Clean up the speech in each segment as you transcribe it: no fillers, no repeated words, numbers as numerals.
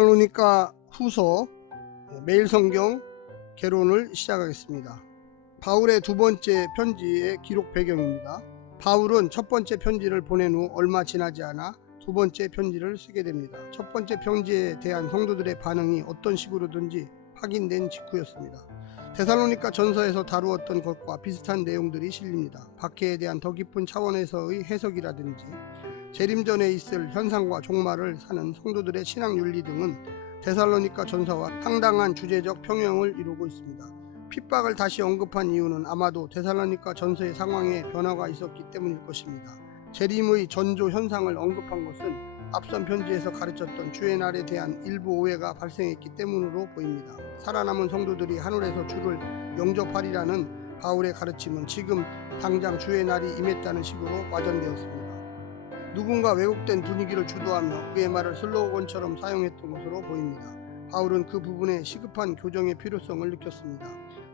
데살로니가 후서 매일 성경 개론을 시작하겠습니다. 바울의 두 번째 편지의 기록 배경입니다. 바울은 첫 번째 편지를 보낸 후 얼마 지나지 않아 두 번째 편지를 쓰게 됩니다. 첫 번째 편지에 대한 성도들의 반응이 어떤 식으로든지 확인된 직후였습니다. 데살로니가 전서에서 다루었던 것과 비슷한 내용들이 실립니다. 박해에 대한 더 깊은 차원에서의 해석이라든지 재림전에 있을 현상과 종말을 사는 성도들의 신앙 윤리 등은 데살로니가 전서와 상당한 주제적 평형을 이루고 있습니다. 핍박을 다시 언급한 이유는 아마도 데살로니가 전서의 상황에 변화가 있었기 때문일 것입니다. 재림의 전조 현상을 언급한 것은 앞선 편지에서 가르쳤던 주의 날에 대한 일부 오해가 발생했기 때문으로 보입니다. 살아남은 성도들이 하늘에서 주를 영접하리라는 바울의 가르침은 지금 당장 주의 날이 임했다는 식으로 와전되었습니다. 누군가 왜곡된 분위기를 주도하며 그의 말을 슬로건처럼 사용했던 것으로 보입니다. 바울은 그 부분에 시급한 교정의 필요성을 느꼈습니다.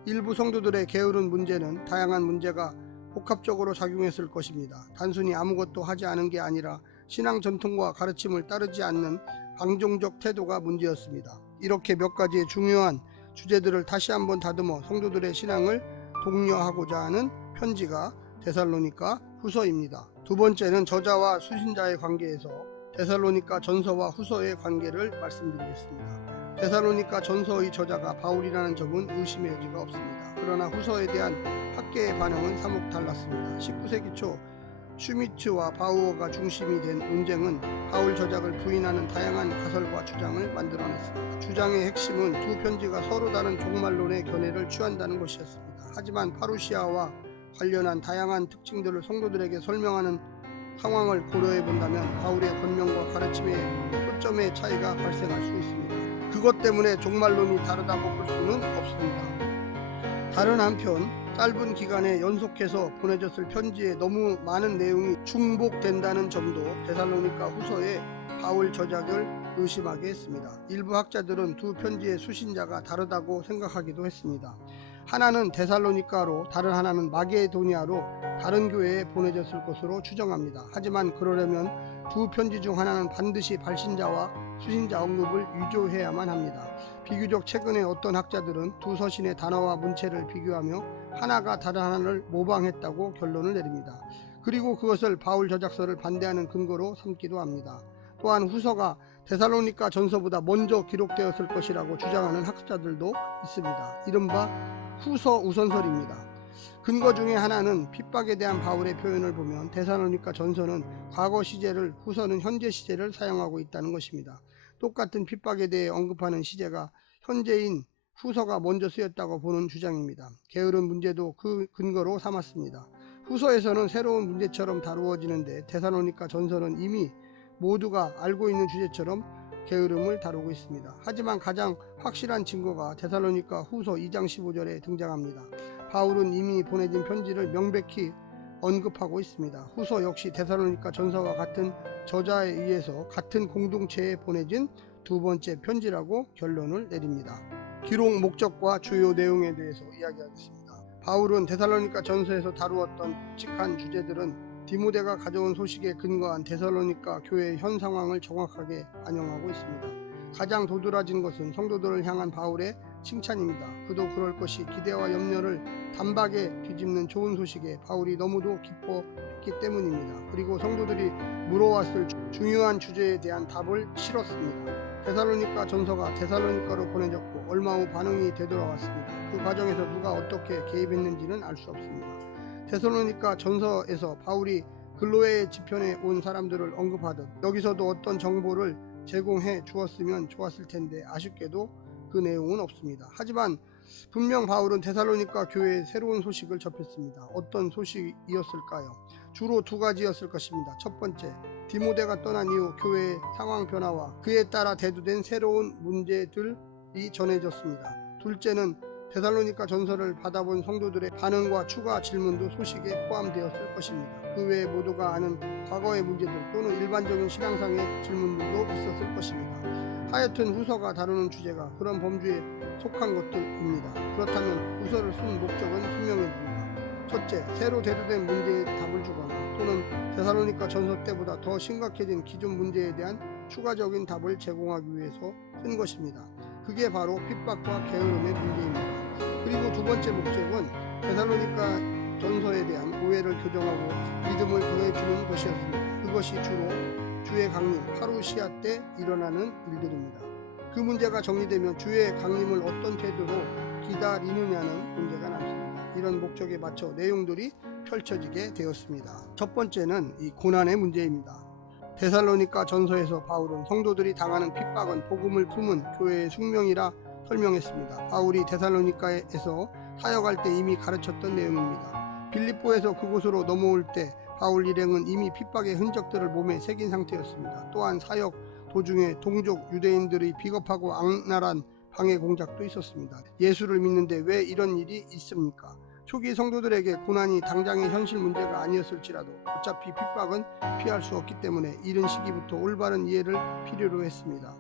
일부 성도들의 게으른 문제는 다양한 문제가 복합적으로 작용했을 것입니다. 단순히 아무것도 하지 않은 게 아니라 신앙 전통과 가르침을 따르지 않는 방종적 태도가 문제였습니다. 이렇게 몇 가지의 중요한 주제들을 다시 한번 다듬어 성도들의 신앙을 독려하고자 하는 편지가 데살로니가 후서입니다. 두 번째는 저자와 수신자의 관계에서 데살로니가 전서와 후서의 관계를 말씀드리겠습니다. 데살로니가 전서의 저자가 바울이라는 점은 의심의 여지가 없습니다. 그러나 후서에 대한 학계의 반응은 사뭇 달랐습니다. 19세기 초 슈미츠와 바우어가 중심이 된 논쟁은 바울 저작을 부인하는 다양한 가설과 주장을 만들어냈습니다. 주장의 핵심은 두 편지가 서로 다른 종말론의 견해를 취한다는 것이었습니다. 하지만 파루시아와 관련한 다양한 특징들을 성도들에게 설명하는 상황을 고려해 본다면 바울의 권면과 가르침의 초점의 차이가 발생할 수 있습니다. 그것 때문에 종말론이 다르다고 볼 수는 없습니다. 다른 한편 짧은 기간에 연속해서 보내졌을 편지에 너무 많은 내용이 중복된다는 점도 데살로니가 후서의 바울 저작을 의심하게 했습니다. 일부 학자들은 두 편지의 수신자가 다르다고 생각하기도 했습니다. 하나는 데살로니가로 다른 하나는 마게도니아로 다른 교회에 보내졌을 것으로 추정합니다. 하지만 그러려면 두 편지 중 하나는 반드시 발신자와 수신자 언급을 위조해야만 합니다. 비교적 최근에 어떤 학자들은 두 서신의 단어와 문체를 비교하며 하나가 다른 하나를 모방했다고 결론을 내립니다. 그리고 그것을 바울 저작서를 반대하는 근거로 삼기도 합니다. 또한 후서가 데살로니가 전서보다 먼저 기록되었을 것이라고 주장하는 학자들도 있습니다. 이른바 후서 우선설입니다. 근거 중에 하나는 핍박에 대한 바울의 표현을 보면 데살로니가 전서는 과거 시제를, 후서는 현재 시제를 사용하고 있다는 것입니다. 똑같은 핍박에 대해 언급하는 시제가 현재인 후서가 먼저 쓰였다고 보는 주장입니다. 게으른 문제도 그 근거로 삼았습니다. 후서에서는 새로운 문제처럼 다루어지는데 데살로니가 전서는 이미 모두가 알고 있는 주제처럼 게으름을 다루고 있습니다. 하지만 가장 확실한 증거가 데살로니가 후서 2장 15절에 등장합니다. 바울은 이미 보내진 편지를 명백히 언급하고 있습니다. 후서 역시 데살로니가 전서와 같은 저자에 의해서 같은 공동체에 보내진 두 번째 편지라고 결론을 내립니다. 기록 목적과 주요 내용에 대해서 이야기하겠습니다. 바울은 데살로니가 전서에서 다루었던 묵직한 주제들은 디모데가 가져온 소식에 근거한 데살로니가 교회의 현 상황을 정확하게 반영하고 있습니다. 가장 도드라진 것은 성도들을 향한 바울의 칭찬입니다. 그도 그럴 것이 기대와 염려를 단박에 뒤집는 좋은 소식에 바울이 너무도 기뻐했기 때문입니다. 그리고 성도들이 물어왔을 중요한 주제에 대한 답을 실었습니다. 데살로니가 전서가 데살로니가로 보내졌고 얼마 후 반응이 되돌아왔습니다. 그 과정에서 누가 어떻게 개입했는지는 알 수 없습니다. 데살로니가 전서에서 바울이 글로에 지편에 온 사람들을 언급하듯 여기서도 어떤 정보를 제공해 주었으면 좋았을 텐데 아쉽게도 그 내용은 없습니다. 하지만 분명 바울은 데살로니가 교회에 새로운 소식을 접했습니다. 어떤 소식이었을까요? 주로 두 가지였을 것입니다. 첫 번째, 디모데가 떠난 이후 교회의 상황 변화와 그에 따라 대두된 새로운 문제들이 전해졌습니다. 둘째는 데살로니가 전서를 받아본 성도들의 반응과 추가 질문도 소식에 포함되었을 것입니다. 그 외에 모두가 아는 과거의 문제들 또는 일반적인 신앙상의 질문들도 있었을 것입니다. 하여튼 후서가 다루는 주제가 그런 범주에 속한 것들입니다. 그렇다면 후서를 쓴 목적은 분명해집니다. 첫째, 새로 대두된 문제에 답을 주거나 또는 데살로니가 전서 때보다 더 심각해진 기존 문제에 대한 추가적인 답을 제공하기 위해서 쓴 것입니다. 그게 바로 핍박과 게으름의 문제입니다. 그리고 두 번째 목적은 데살로니가 전서에 대한 오해를 교정하고 믿음을 더해주는 것이었습니다. 그것이 주로 주의 강림 파루시아 때 일어나는 일들입니다. 그 문제가 정리되면 주의 강림을 어떤 태도로 기다리느냐는 문제가 남습니다. 이런 목적에 맞춰 내용들이 펼쳐지게 되었습니다. 첫 번째는 이 고난의 문제입니다. 데살로니가 전서에서 바울은 성도들이 당하는 핍박은 복음을 품은 교회의 숙명이라 설명했습니다. 바울이 데살로니가에서 사역할 때 이미 가르쳤던 내용입니다. 빌립보에서 그곳으로 넘어올 때 바울 일행은 이미 핍박의 흔적들을 몸에 새긴 상태였습니다. 또한 사역 도중에 동족 유대인들의 비겁하고 악랄한 방해 공작도 있었습니다. 예수를 믿는데 왜 이런 일이 있습니까? 초기 성도들에게 고난이 당장의 현실 문제가 아니었을지라도 어차피 핍박은 피할 수 없기 때문에 이른 시기부터 올바른 이해를 필요로 했습니다.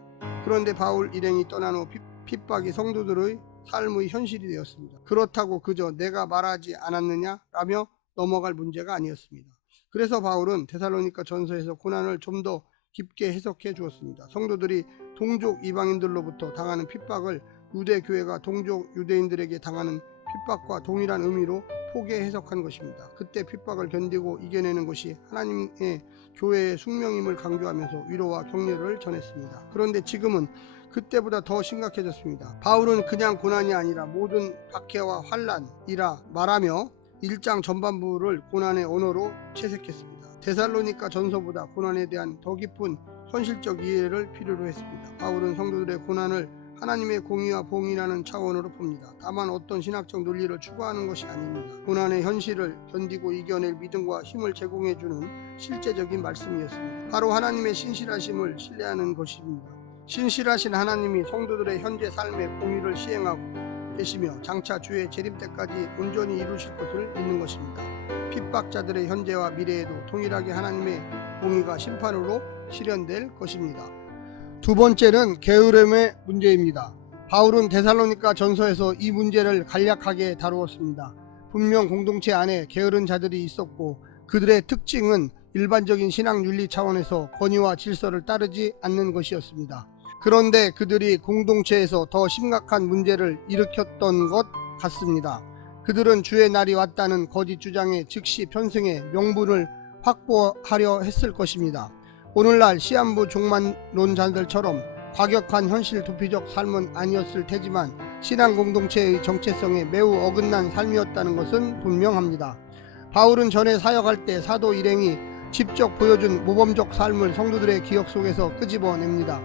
그런데 바울 일행이 떠난 후 핍박이 성도들의 삶의 현실이 되었습니다. 그렇다고 그저 내가 말하지 않았느냐 라며 넘어갈 문제가 아니었습니다. 그래서 바울은 데살로니가 전서에서 고난을 좀 더 깊게 해석해 주었습니다. 성도들이 동족 이방인들로부터 당하는 핍박을 유대 교회가 동족 유대인들에게 당하는 핍박과 동일한 의미로 포개 해석한 것입니다. 그때 핍박을 견디고 이겨내는 것이 하나님의 교회의 숙명임을 강조하면서 위로와 격려를 전했습니다. 그런데 지금은 그때보다 더 심각해졌습니다. 바울은 그냥 고난이 아니라 모든 박해와 환난이라 말하며 1장 전반부를 고난의 언어로 채색했습니다. 데살로니가 전서보다 고난에 대한 더 깊은 현실적 이해를 필요로 했습니다. 바울은 성도들의 고난을 하나님의 공의와 봉이라는 차원으로 봅니다. 다만 어떤 신학적 논리를 추구하는 것이 아닙니다. 고난의 현실을 견디고 이겨낼 믿음과 힘을 제공해주는 실제적인 말씀이었습니다. 바로 하나님의 신실하심을 신뢰하는 것입니다. 신실하신 하나님이 성도들의 현재 삶의 공의를 시행하고 계시며 장차 주의 재림 때까지 온전히 이루실 것을 믿는 것입니다. 핍박자들의 현재와 미래에도 동일하게 하나님의 공의가 심판으로 실현될 것입니다. 두 번째는 게으름의 문제입니다. 바울은 데살로니가 전서에서 이 문제를 간략하게 다루었습니다. 분명 공동체 안에 게으른 자들이 있었고 그들의 특징은 일반적인 신앙 윤리 차원에서 권위와 질서를 따르지 않는 것이었습니다. 그런데 그들이 공동체에서 더 심각한 문제를 일으켰던 것 같습니다. 그들은 주의 날이 왔다는 거짓 주장에 즉시 편승해 명분을 확보하려 했을 것입니다. 오늘날 시한부 종말론자들처럼 과격한 현실 도피적 삶은 아니었을 테지만 신앙 공동체의 정체성에 매우 어긋난 삶이었다는 것은 분명합니다. 바울은 전에 사역할 때 사도 일행이 직접 보여준 모범적 삶을 성도들의 기억 속에서 끄집어냅니다.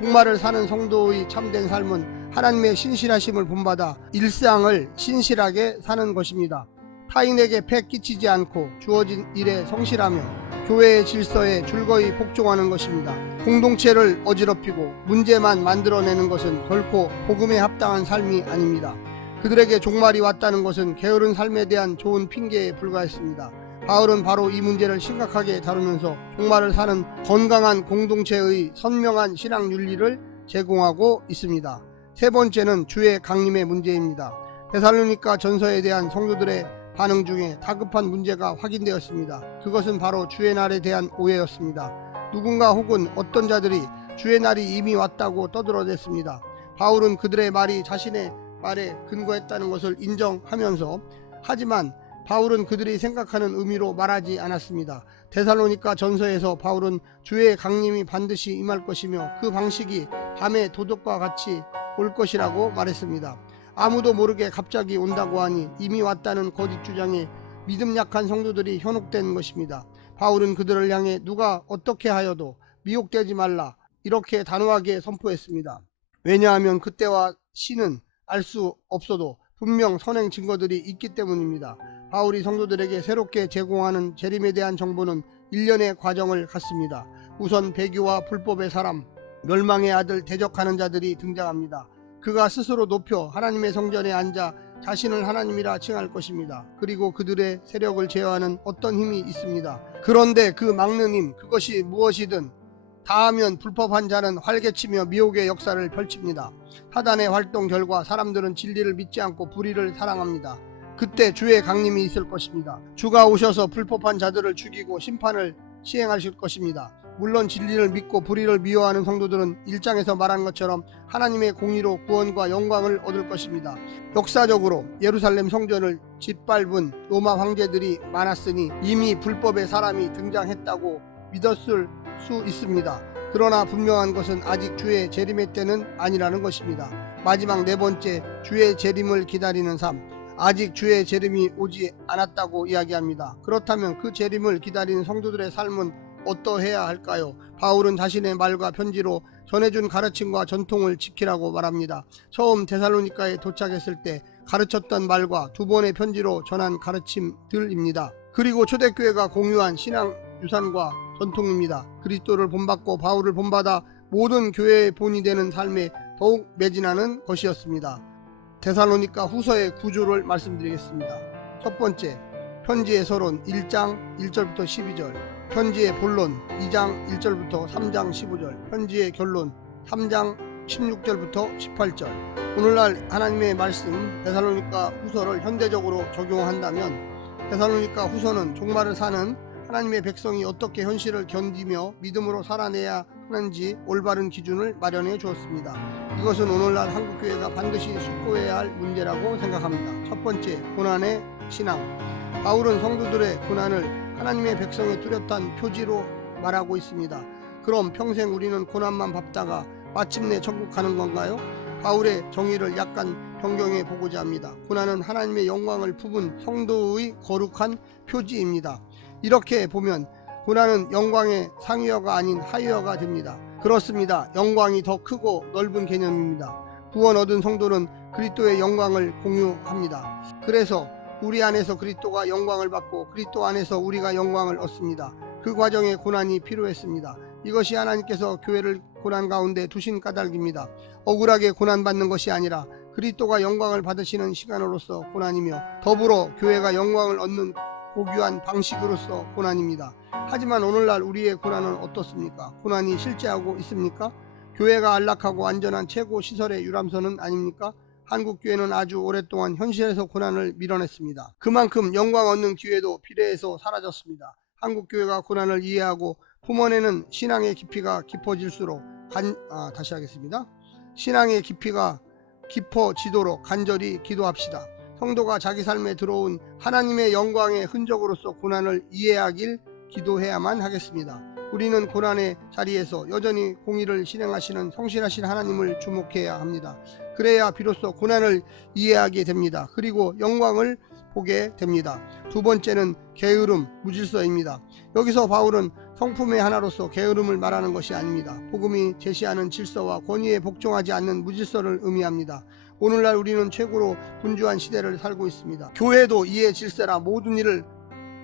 종말을 사는 성도의 참된 삶은 하나님의 신실하심을 본받아 일상을 신실하게 사는 것입니다. 타인에게 폐 끼치지 않고 주어진 일에 성실하며 교회의 질서에 줄거이 복종하는 것입니다. 공동체를 어지럽히고 문제만 만들어내는 것은 결코 복음에 합당한 삶이 아닙니다. 그들에게 종말이 왔다는 것은 게으른 삶에 대한 좋은 핑계에 불과했습니다. 바울은 바로 이 문제를 심각하게 다루면서 종말을 사는 건강한 공동체의 선명한 신앙 윤리를 제공하고 있습니다. 세 번째는 주의 강림의 문제입니다. 데살로니가 전서에 대한 성도들의 반응 중에 다급한 문제가 확인되었습니다. 그것은 바로 주의 날에 대한 오해였습니다. 누군가 혹은 어떤 자들이 주의 날이 이미 왔다고 떠들어댔습니다. 바울은 그들의 말이 자신의 말에 근거했다는 것을 인정하면서 하지만 바울은 그들이 생각하는 의미로 말하지 않았습니다. 데살로니가 전서에서 바울은 주의 강림이 반드시 임할 것이며 그 방식이 밤의 도둑과 같이 올 것이라고 말했습니다. 아무도 모르게 갑자기 온다고 하니 이미 왔다는 거짓 주장에 믿음 약한 성도들이 현혹된 것입니다. 바울은 그들을 향해 누가 어떻게 하여도 미혹되지 말라 이렇게 단호하게 선포했습니다. 왜냐하면 그때와 시는 알 수 없어도 분명 선행 증거들이 있기 때문입니다. 바울이 성도들에게 새롭게 제공하는 재림에 대한 정보는 일련의 과정을 갖습니다. 우선 배교와 불법의 사람, 멸망의 아들 대적하는 자들이 등장합니다. 그가 스스로 높여 하나님의 성전에 앉아 자신을 하나님이라 칭할 것입니다. 그리고 그들의 세력을 제어하는 어떤 힘이 있습니다. 그런데 그 막는 힘, 그것이 무엇이든 다하면 불법한 자는 활개치며 미혹의 역사를 펼칩니다. 사단의 활동 결과 사람들은 진리를 믿지 않고 불의를 사랑합니다. 그때 주의 강림이 있을 것입니다. 주가 오셔서 불법한 자들을 죽이고 심판을 시행하실 것입니다. 물론 진리를 믿고 불의를 미워하는 성도들은 1장에서 말한 것처럼 하나님의 공의로 구원과 영광을 얻을 것입니다. 역사적으로 예루살렘 성전을 짓밟은 로마 황제들이 많았으니 이미 불법의 사람이 등장했다고 믿었을 수 있습니다. 그러나 분명한 것은 아직 주의 재림의 때는 아니라는 것입니다. 마지막 네 번째, 주의 재림을 기다리는 삶. 아직 주의 재림이 오지 않았다고 이야기합니다. 그렇다면 그 재림을 기다리는 성도들의 삶은 어떠해야 할까요? 바울은 자신의 말과 편지로 전해준 가르침과 전통을 지키라고 말합니다. 처음 데살로니가에 도착했을 때 가르쳤던 말과 두 번의 편지로 전한 가르침들입니다. 그리고 초대교회가 공유한 신앙 유산과 전통입니다. 그리스도를 본받고 바울을 본받아 모든 교회의 본이 되는 삶에 더욱 매진하는 것이었습니다. 데살로니가 후서의 구조를 말씀드리겠습니다. 첫 번째, 편지의 서론 1장 1절부터 12절, 편지의 본론 2장 1절부터 3장 15절, 편지의 결론 3장 16절부터 18절. 오늘날 하나님의 말씀 데살로니가 후서를 현대적으로 적용한다면 데살로니가 후서는 종말을 사는 하나님의 백성이 어떻게 현실을 견디며 믿음으로 살아내야 하는지 올바른 기준을 마련해 주었습니다. 이것은 오늘날 한국교회가 반드시 숙고해야 할 문제라고 생각합니다. 첫 번째, 고난의 신앙. 바울은 성도들의 고난을 하나님의 백성의 뚜렷한 표지로 말하고 있습니다. 그럼 평생 우리는 고난만 밟다가 마침내 천국 가는 건가요? 바울의 정의를 약간 변경해 보고자 합니다. 고난은 하나님의 영광을 품은 성도의 거룩한 표지입니다. 이렇게 보면 고난은 영광의 상위어가 아닌 하위어가 됩니다. 그렇습니다. 영광이 더 크고 넓은 개념입니다. 구원 얻은 성도는 그리스도의 영광을 공유합니다. 그래서 우리 안에서 그리스도가 영광을 받고 그리스도 안에서 우리가 영광을 얻습니다. 그 과정에 고난이 필요했습니다. 이것이 하나님께서 교회를 고난 가운데 두신 까닭입니다. 억울하게 고난받는 것이 아니라 그리스도가 영광을 받으시는 시간으로서 고난이며 더불어 교회가 영광을 얻는 고귀한 방식으로서 고난입니다. 하지만 오늘날 우리의 고난은 어떻습니까? 고난이 실제하고 있습니까? 교회가 안락하고 안전한 최고 시설의 유람선은 아닙니까? 한국교회는 아주 오랫동안 현실에서 고난을 밀어냈습니다. 그만큼 영광 얻는 기회도 비례해서 사라졌습니다. 한국교회가 고난을 이해하고 품어내는 신앙의 깊이가 깊어질수록 다시 하겠습니다. 신앙의 깊이가 깊어지도록 간절히 기도합시다. 성도가 자기 삶에 들어온 하나님의 영광의 흔적으로서 고난을 이해하길 기도해야만 하겠습니다. 우리는 고난의 자리에서 여전히 공의를 실행하시는 성실하신 하나님을 주목해야 합니다. 그래야 비로소 고난을 이해하게 됩니다. 그리고 영광을 보게 됩니다. 두 번째는 게으름, 무질서입니다. 여기서 바울은 성품의 하나로서 게으름을 말하는 것이 아닙니다. 복음이 제시하는 질서와 권위에 복종하지 않는 무질서를 의미합니다. 오늘날 우리는 최고로 분주한 시대를 살고 있습니다. 교회도 이의 질서라 모든 일을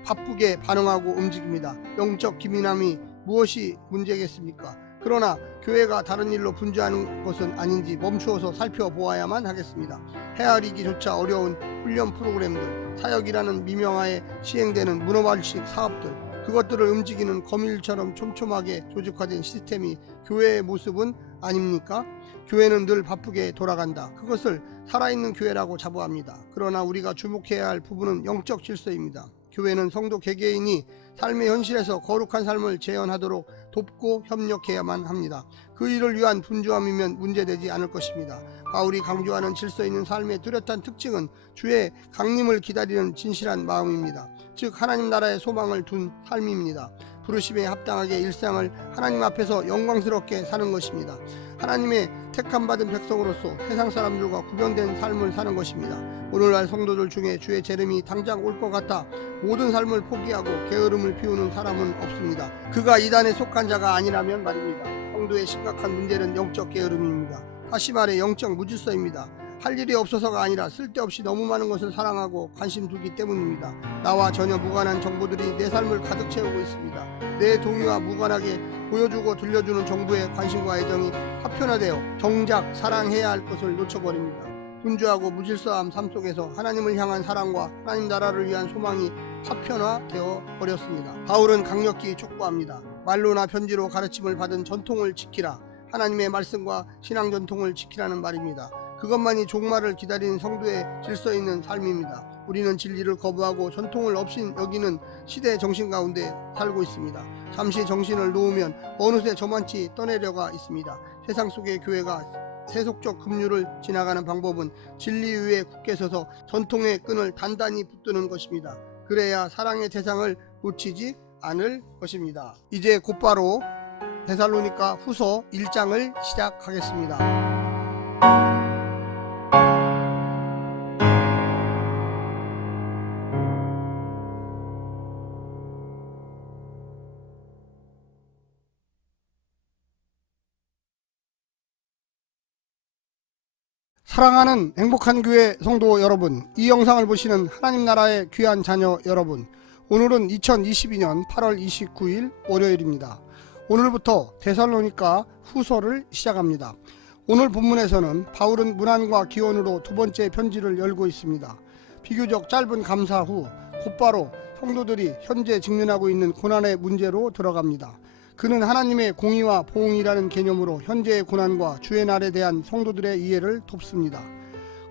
바쁘게 반응하고 움직입니다. 영적 기민함이 무엇이 문제겠습니까? 그러나 교회가 다른 일로 분주하는 것은 아닌지 멈추어서 살펴보아야만 하겠습니다. 헤아리기조차 어려운 훈련 프로그램들, 사역이라는 미명하에 시행되는 문어발식 사업들, 그것들을 움직이는 거밀처럼 촘촘하게 조직화된 시스템이 교회의 모습은 아닙니까? 교회는 늘 바쁘게 돌아간다. 그것을 살아있는 교회라고 자부합니다. 그러나 우리가 주목해야 할 부분은 영적 질서입니다. 교회는 성도 개개인이 삶의 현실에서 거룩한 삶을 재현하도록 돕고 협력해야만 합니다. 그 일을 위한 분주함이면 문제되지 않을 것입니다. 바울이 강조하는 질서 있는 삶의 뚜렷한 특징은 주의 강림을 기다리는 진실한 마음입니다. 즉 하나님 나라의 소망을 둔 삶입니다. 부르심에 합당하게 일상을 하나님 앞에서 영광스럽게 사는 것입니다. 하나님의 택함받은 백성으로서 세상 사람들과 구별된 삶을 사는 것입니다. 오늘날 성도들 중에 주의 재림이 당장 올 것 같아 모든 삶을 포기하고 게으름을 피우는 사람은 없습니다. 그가 이단에 속한 자가 아니라면 말입니다. 성도의 심각한 문제는 영적 게으름입니다. 다시 말해 영적 무질서입니다. 할 일이 없어서가 아니라 쓸데없이 너무 많은 것을 사랑하고 관심 두기 때문입니다. 나와 전혀 무관한 정보들이 내 삶을 가득 채우고 있습니다. 내 동의와 무관하게 보여주고 들려주는 정보의 관심과 애정이 파편화되어 정작 사랑해야 할 것을 놓쳐버립니다. 분주하고 무질서함 삶 속에서 하나님을 향한 사랑과 하나님 나라를 위한 소망이 파편화되어 버렸습니다. 바울은 강력히 촉구합니다. 말로나 편지로 가르침을 받은 전통을 지키라. 하나님의 말씀과 신앙 전통을 지키라는 말입니다. 그것만이 종말을 기다리는 성도의 질서 있는 삶입니다. 우리는 진리를 거부하고 전통을 없인 여기는 시대의 정신 가운데 살고 있습니다. 잠시 정신을 놓으면 어느새 저만치 떠내려가 있습니다. 세상 속의 교회가 세속적 급류를 지나가는 방법은 진리 위에 굳게 서서 전통의 끈을 단단히 붙드는 것입니다. 그래야 사랑의 대상을 놓치지 않을 것입니다. 이제 곧바로 데살로니가 후서 1장을 시작하겠습니다. 사랑하는 행복한 교회 성도 여러분, 이 영상을 보시는 하나님 나라의 귀한 자녀 여러분, 오늘은 2022년 8월 29일 월요일입니다. 오늘부터 데살로니가 후서를 시작합니다. 오늘 본문에서는 바울은 문안과 기원으로 두 번째 편지를 열고 있습니다. 비교적 짧은 감사 후 곧바로 성도들이 현재 직면하고 있는 고난의 문제로 들어갑니다. 그는 하나님의 공의와 보응이라는 개념으로 현재의 고난과 주의 날에 대한 성도들의 이해를 돕습니다.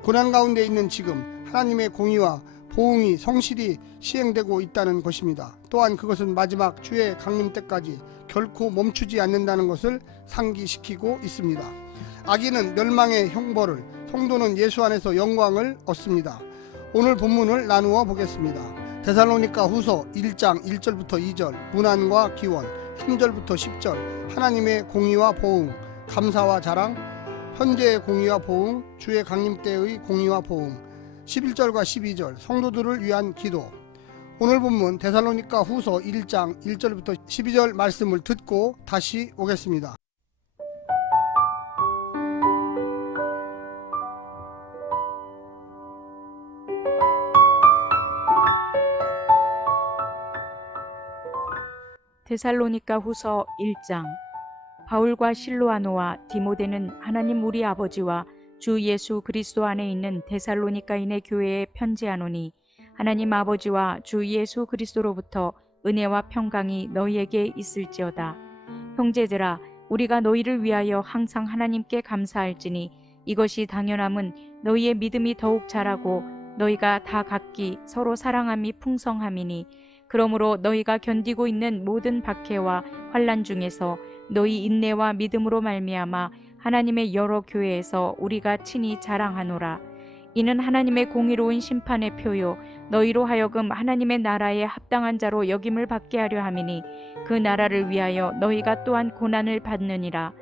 고난 가운데 있는 지금 하나님의 공의와 보응이 성실히 시행되고 있다는 것입니다. 또한 그것은 마지막 주의 강림 때까지 결코 멈추지 않는다는 것을 상기시키고 있습니다. 악인은 멸망의 형벌을, 성도는 예수 안에서 영광을 얻습니다. 오늘 본문을 나누어 보겠습니다. 데살로니가 후서 1장 1절부터 2절, 문안과 기원 3절부터 10절, 하나님의 공의와 보응, 감사와 자랑, 현재의 공의와 보응, 주의 강림 때의 공의와 보응, 11절과 12절, 성도들을 위한 기도. 오늘 본문 데살로니가 후서 1장 1절부터 12절 말씀을 듣고 다시 오겠습니다. 데살로니가 후서 1장. 바울과 실로아노와 디모데는 하나님 우리 아버지와 주 예수 그리스도 안에 있는 데살로니가인의 교회에 편지하노니, 하나님 아버지와 주 예수 그리스도로부터 은혜와 평강이 너희에게 있을지어다. 형제들아, 우리가 너희를 위하여 항상 하나님께 감사할지니 이것이 당연함은 너희의 믿음이 더욱 자라고 너희가 다 각기 서로 사랑함이 풍성함이니, 그러므로 너희가 견디고 있는 모든 박해와 환난 중에서 너희 인내와 믿음으로 말미암아 하나님의 여러 교회에서 우리가 친히 자랑하노라. 이는 하나님의 공의로운 심판의 표요 너희로 하여금 하나님의 나라에 합당한 자로 여김을 받게 하려 함이니, 그 나라를 위하여 너희가 또한 고난을 받느니라.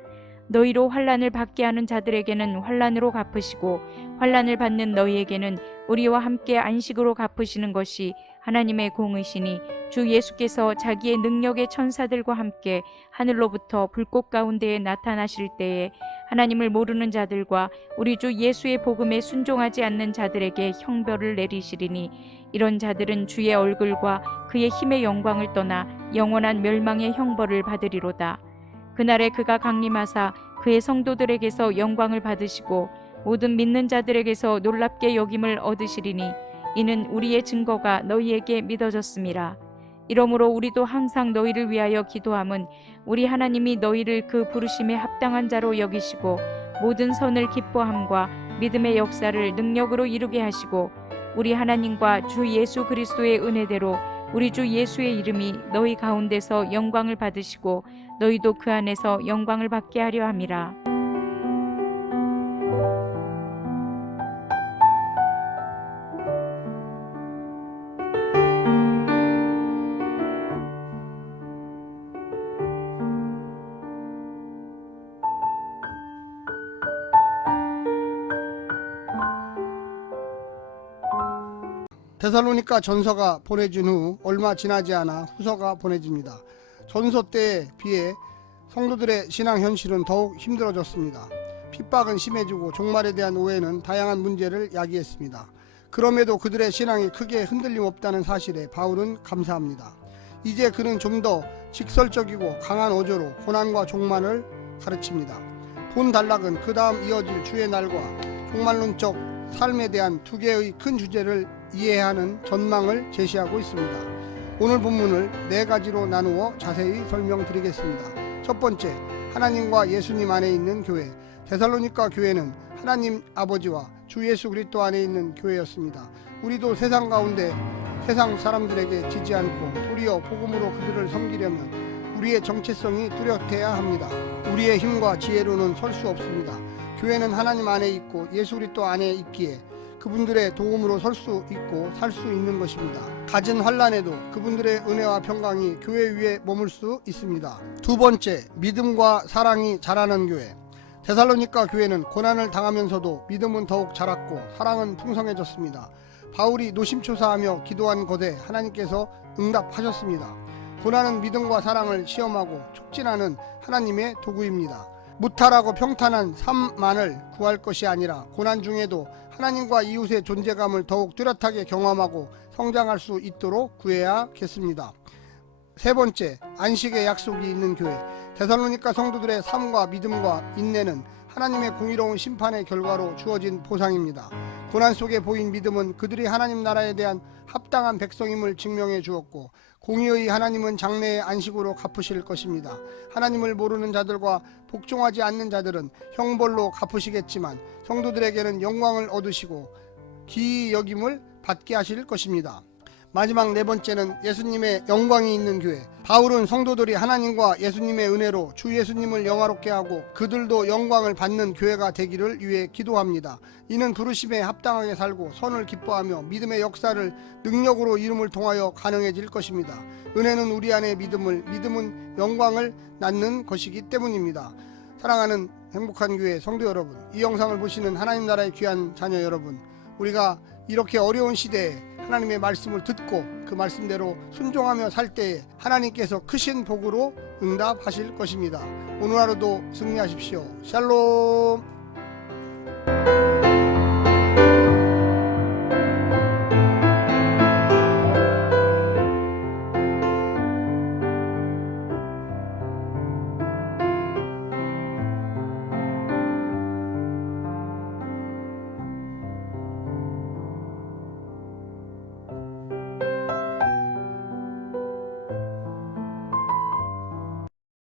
너희로 환난을 받게 하는 자들에게는 환난으로 갚으시고 환난을 받는 너희에게는 우리와 함께 안식으로 갚으시는 것이 하나님의 공의시니, 주 예수께서 자기의 능력의 천사들과 함께 하늘로부터 불꽃 가운데에 나타나실 때에 하나님을 모르는 자들과 우리 주 예수의 복음에 순종하지 않는 자들에게 형벌을 내리시리니, 이런 자들은 주의 얼굴과 그의 힘의 영광을 떠나 영원한 멸망의 형벌을 받으리로다. 그날에 그가 강림하사 그의 성도들에게서 영광을 받으시고 모든 믿는 자들에게서 놀랍게 여김을 얻으시리니, 이는 우리의 증거가 너희에게 믿어졌음이라. 이러므로 우리도 항상 너희를 위하여 기도함은 우리 하나님이 너희를 그 부르심에 합당한 자로 여기시고 모든 선을 기뻐함과 믿음의 역사를 능력으로 이루게 하시고, 우리 하나님과 주 예수 그리스도의 은혜대로 우리 주 예수의 이름이 너희 가운데서 영광을 받으시고 너희도 그 안에서 영광을 받게 하려 함이라. 데살로니가 전서가 보내진 후 얼마 지나지 않아 후서가 보내집니다. 전서 때에 비해 성도들의 신앙 현실은 더욱 힘들어졌습니다. 핍박은 심해지고 종말에 대한 오해는 다양한 문제를 야기했습니다. 그럼에도 그들의 신앙이 크게 흔들림 없다는 사실에 바울은 감사합니다. 이제 그는 좀 더 직설적이고 강한 어조로 고난과 종말을 가르칩니다. 본 단락은 그 다음 이어질 주의 날과 종말론적 삶에 대한 두 개의 큰 주제를 이해하는 전망을 제시하고 있습니다. 오늘 본문을 네 가지로 나누어 자세히 설명드리겠습니다. 첫 번째, 하나님과 예수님 안에 있는 교회. 데살로니가 교회는 하나님 아버지와 주 예수 그리스도 안에 있는 교회였습니다. 우리도 세상 가운데 세상 사람들에게 지지 않고 도리어 복음으로 그들을 섬기려면 우리의 정체성이 뚜렷해야 합니다. 우리의 힘과 지혜로는 설 수 없습니다. 교회는 하나님 안에 있고 예수 그리스도 안에 있기에 그분들의 도움으로 설 수 있고 살 수 있는 것입니다. 갖은 환난에도 그분들의 은혜와 평강이 교회 위에 머물 수 있습니다. 두 번째, 믿음과 사랑이 자라는 교회. 데살로니가 교회는 고난을 당하면서도 믿음은 더욱 자랐고 사랑은 풍성해졌습니다. 바울이 노심초사하며 기도한 곳에 하나님께서 응답하셨습니다. 고난은 믿음과 사랑을 시험하고 촉진하는 하나님의 도구입니다. 무탈하고 평탄한 삶만을 구할 것이 아니라 고난 중에도 하나님과 이웃의 존재감을 더욱 뚜렷하게 경험하고 성장할 수 있도록 구해야겠습니다. 세 번째, 안식의 약속이 있는 교회. 데살로니가 성도들의 삶과 믿음과 인내는 하나님의 공의로운 심판의 결과로 주어진 보상입니다. 고난 속에 보인 믿음은 그들이 하나님 나라에 대한 합당한 백성임을 증명해 주었고 공의의 하나님은 장래의 안식으로 갚으실 것입니다. 하나님을 모르는 자들과 복종하지 않는 자들은 형벌로 갚으시겠지만 성도들에게는 영광을 얻으시고 기이 여김을 받게 하실 것입니다. 마지막 네 번째는 예수님의 영광이 있는 교회. 바울은 성도들이 하나님과 예수님의 은혜로 주 예수님을 영화롭게 하고 그들도 영광을 받는 교회가 되기를 위해 기도합니다. 이는 부르심에 합당하게 살고 선을 기뻐하며 믿음의 역사를 능력으로 이름을 통하여 가능해질 것입니다. 은혜는 우리 안에 믿음은 영광을 낳는 것이기 때문입니다. 사랑하는 행복한 교회 성도 여러분, 이 영상을 보시는 하나님 나라의 귀한 자녀 여러분, 우리가 이렇게 어려운 시대에 하나님의 말씀을 듣고 그 말씀대로 순종하며 살 때에 하나님께서 크신 복으로 응답하실 것입니다. 오늘 하루도 승리하십시오. 샬롬.